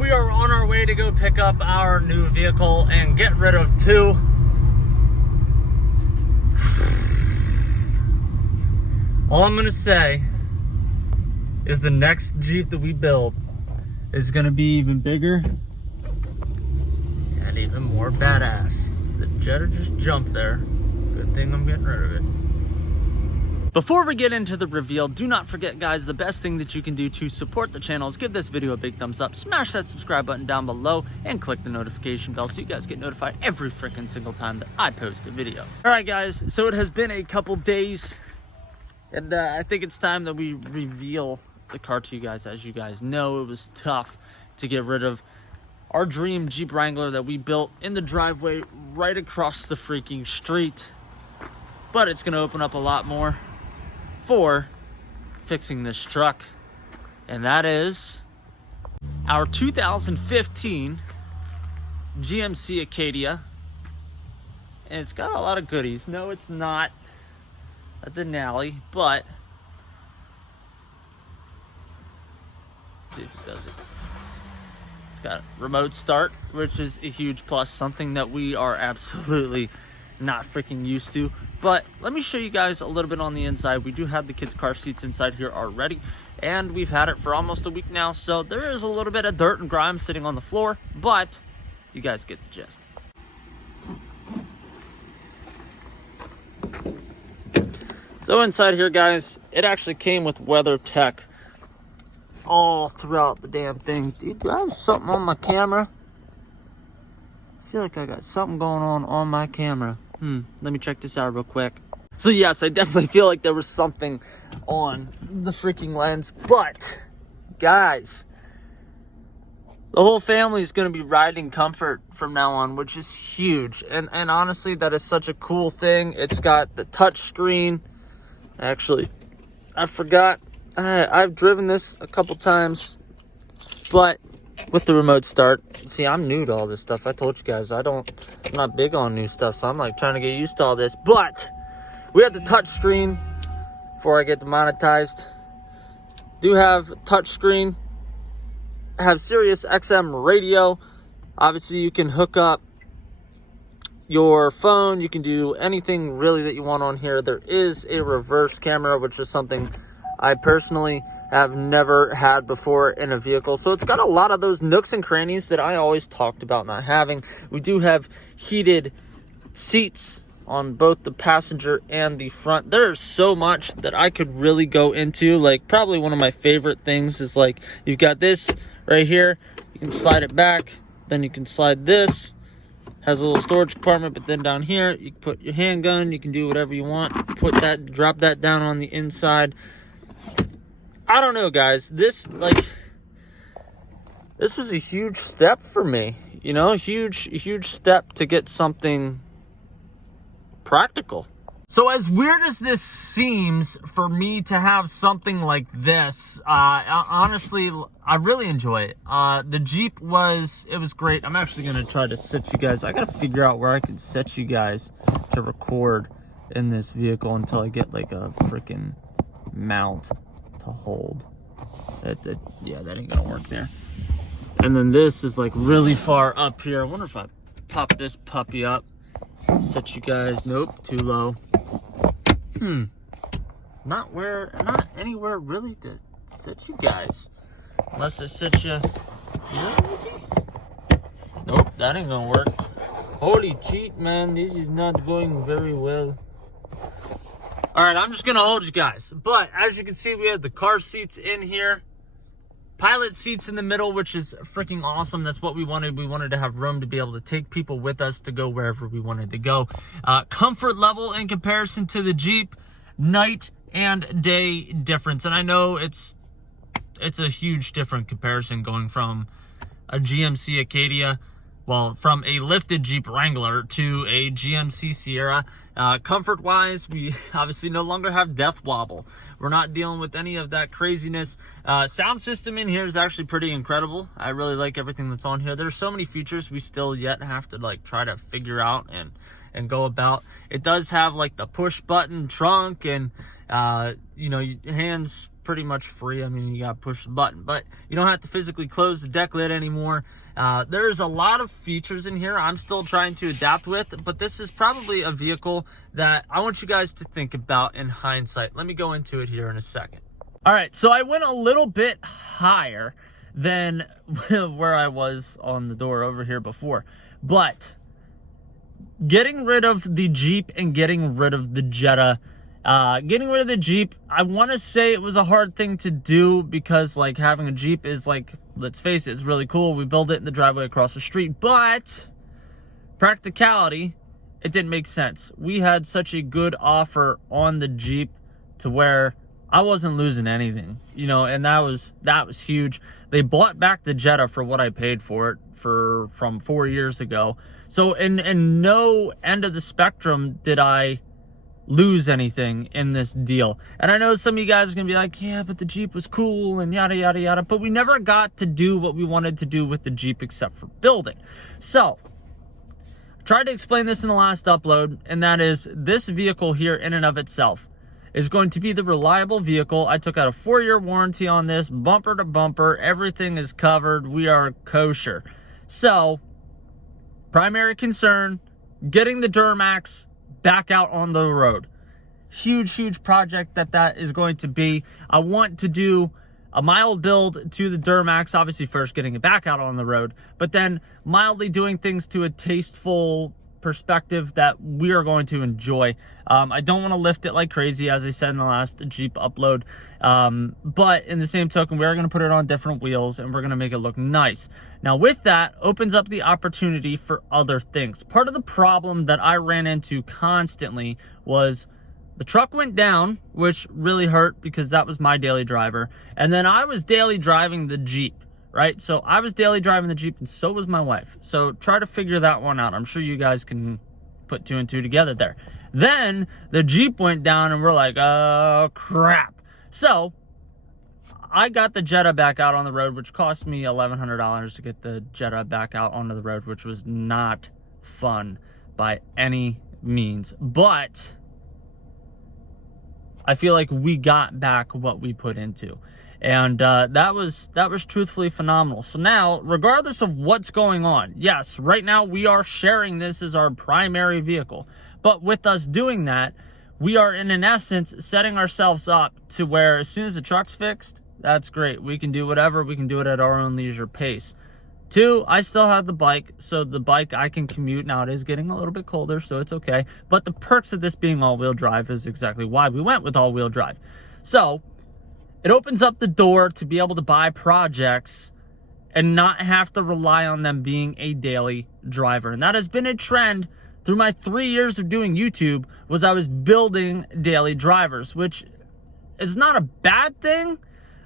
we are on our way to go pick up our new vehicle and get rid of two. All I'm gonna say is the next Jeep that we build is gonna be even bigger and even more badass. The Jetta just jumped there. Good thing I'm getting rid of it. Before we get into the reveal, do not forget, guys, the best thing that you can do to support the channel is give this video a big thumbs up, smash that subscribe button down below, and click the notification bell so you guys get notified every freaking single time that I post a video. All right, guys, so it has been a couple days, and I think it's time that we reveal the car to you guys. As you guys know, it was tough to get rid of our dream Jeep Wrangler that we built in the driveway right across the freaking street, but it's going to open up a lot more for fixing this truck, and that is our 2015 GMC Acadia. And it's got a lot of goodies. No, it's not a Denali, but let's see if it does it. It's got a remote start, which is a huge plus, something that we are absolutely not freaking used to. But let me show you guys a little bit on the inside. We do have the kids' car seats inside here already, and we've had it for almost a week now, so there is a little bit of dirt and grime sitting on the floor, but you guys get the gist. So inside here, guys, it actually came with weather tech all throughout the damn thing. Dude, do I have something on my camera? I feel like I got something going on my camera. Let me check this out real quick. So yes, I definitely feel like there was something on the freaking lens, but guys, the whole family is going to be riding comfort from now on, which is huge. And honestly, that is such a cool thing. It's got the touch screen. Actually, I forgot. I've driven this a couple times, but with the remote start, see, I'm new to all this stuff. I told you guys, I'm not big on new stuff, so I'm like trying to get used to all this. But we have the touch screen before I get demonetized. Do have touch screen, have Sirius XM radio. Obviously, you can hook up your phone. You can do anything really that you want on here. There is a reverse camera, which is something I personally have never had before in a vehicle. So it's got a lot of those nooks and crannies that I always talked about not having. We do have heated seats on both the passenger and the front. There's so much that I could really go into. Like, probably one of my favorite things is, like, you've got this right here. You can slide it back. Then you can slide this. Has a little storage compartment, but then down here, you can put your handgun. You can do whatever you want. Drop that down on the inside. I don't know, guys. This was a huge step for me. You know, a huge step to get something practical. So as weird as this seems for me to have something like this, honestly, I really enjoy it. The Jeep it was great. I'm actually going to try to set you guys. I got to figure out where I can set you guys to record in this vehicle until I get like a freaking mount to hold. Yeah, that ain't gonna work there. And then this is like really far up here. I wonder if I pop this puppy up, set you guys. Nope, too low. Not anywhere really to set you guys, unless I set you here, maybe? Nope, that ain't gonna work. Holy cheat, man, this is not going very well. All right, I'm just gonna hold you guys. But as you can see, we have the car seats in here, pilot seats in the middle, which is freaking awesome. That's what we wanted. We wanted to have room to be able to take people with us to go wherever we wanted to go. Comfort level in comparison to the Jeep, night and day difference. And I know it's a huge different comparison going from a GMC Acadia, well, from a lifted Jeep Wrangler to a GMC Sierra. Comfort-wise, we obviously no longer have death wobble. We're not dealing with any of that craziness. Sound system in here is actually pretty incredible. I really like everything that's on here. There's so many features we still yet have to like try to figure out and go about. It does have like the push button trunk and you know, hands pretty much free. I mean, you got to push the button, but you don't have to physically close the deck lid anymore. There's a lot of features in here I'm still trying to adapt with, but this is probably a vehicle that I want you guys to think about in hindsight. Let me go into it here in a second. All right, so I went a little bit higher than where I was on the door over here before, but getting rid of the Jeep and getting rid of the Jetta, getting rid of the Jeep, I want to say it was a hard thing to do because, like, having a Jeep is, like, let's face it, it's really cool. We build it in the driveway across the street, but practicality, it didn't make sense. We had such a good offer on the Jeep to where I wasn't losing anything, you know, and that was huge. They bought back the Jetta for what I paid for it from 4 years ago. So in no end of the spectrum did I lose anything in this deal. And I know some of you guys are gonna be like, yeah, but the Jeep was cool and yada yada yada, but we never got to do what we wanted to do with the Jeep except for building. So I tried to explain this in the last upload, and that is this vehicle here in and of itself is going to be the reliable vehicle. I took out a 4-year warranty on this, bumper to bumper, everything is covered, we are kosher. So primary concern, getting the Duramax back out on the road. Huge project that is going to be. I want to do a mild build to the Duramax, obviously first getting it back out on the road, but then mildly doing things to a tasteful perspective that we are going to enjoy. I don't want to lift it like crazy, as I said in the last Jeep upload, but in the same token, we are going to put it on different wheels and we're going to make it look nice. Now with that opens up the opportunity for other things. Part of the problem that I ran into constantly was the truck went down, which really hurt because that was my daily driver, and then I was daily driving the Jeep, right? So I was daily driving the Jeep and so was my wife. So try to figure that one out. I'm sure you guys can put 2 and 2 together there. Then the Jeep went down and we're like, oh crap. So I got the Jetta back out on the road, which cost me $1,100 to get the Jetta back out onto the road, which was not fun by any means. But I feel like we got back what we put into. And that was truthfully phenomenal. So now, regardless of what's going on, yes, right now we are sharing this as our primary vehicle. But with us doing that, we are in essence setting ourselves up to where as soon as the truck's fixed, that's great. We can do whatever. We can do it at our own leisure pace. 2, I still have the bike. So the bike I can commute. Now it is getting a little bit colder, so it's okay. But the perks of this being all-wheel drive is exactly why we went with all-wheel drive. So it opens up the door to be able to buy projects and not have to rely on them being a daily driver. And that has been a trend through my 3 years of doing YouTube, was I was building daily drivers, which is not a bad thing,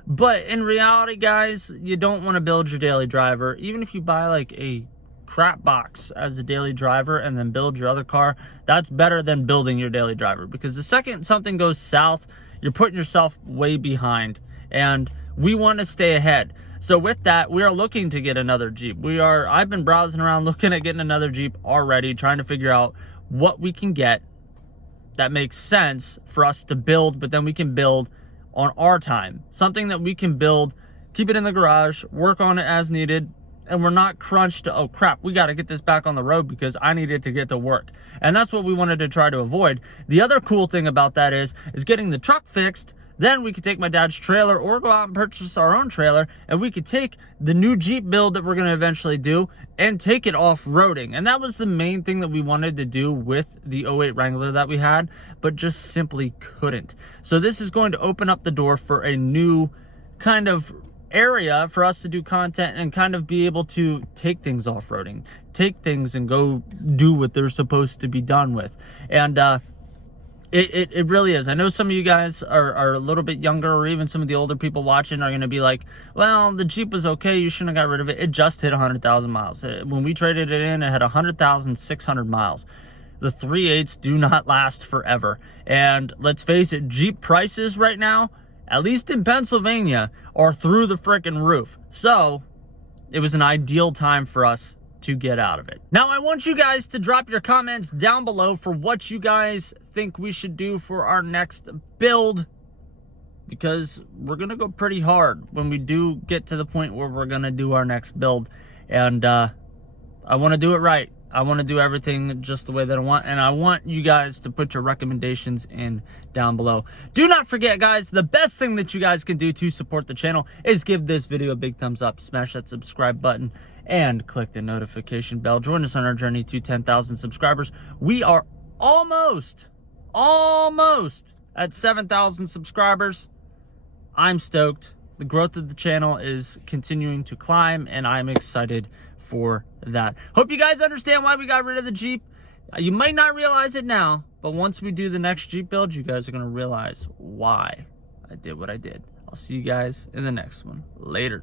but in reality, guys, you don't want to build your daily driver. Even if you buy like a crap box as a daily driver and then build your other car, that's better than building your daily driver, because the second something goes south, you're putting yourself way behind, and we want to stay ahead. So with that, we are looking to get another Jeep. I've been browsing around looking at getting another Jeep already, trying to figure out what we can get that makes sense for us to build, but then we can build on our time. Something that we can build, keep it in the garage, work on it as needed, and we're not crunched to, oh crap, we got to get this back on the road because I need it to get to work. And that's what we wanted to try to avoid. The other cool thing about that is getting the truck fixed. Then we could take my dad's trailer or go out and purchase our own trailer, and we could take the new Jeep build that we're going to eventually do and take it off-roading. And that was the main thing that we wanted to do with the 08 Wrangler that we had, but just simply couldn't. So this is going to open up the door for a new kind of area for us to do content and kind of be able to take things off-roading, take things and go do what they're supposed to be done with. And It really is. I know some of you guys are a little bit younger, or even some of the older people watching are going to be like, well, the Jeep was okay, you shouldn't have got rid of it. It just hit 100,000 miles. When we traded it in, it had 100,600 miles. The 3.8s do not last forever. And let's face it, Jeep prices right now, at least in Pennsylvania, are through the frickin' roof. So it was an ideal time for us to get out of it. Now, I want you guys to drop your comments down below for what you guys think we should do for our next build. because we're going to go pretty hard when we do get to the point where we're going to do our next build. And I want to do it right. I want to do everything just the way that I want, and I want you guys to put your recommendations in down below. Do not forget, guys, the best thing that you guys can do to support the channel is give this video a big thumbs up, smash that subscribe button, and click the notification bell. Join us on our journey to 10,000 subscribers. We are almost at 7,000 subscribers. I'm stoked. The growth of the channel is continuing to climb, and I'm excited for that. Hope you guys understand why we got rid of the Jeep. You might not realize it now, but once we do the next Jeep build, you guys are going to realize why I did what I did. I'll see you guys in the next one. Later.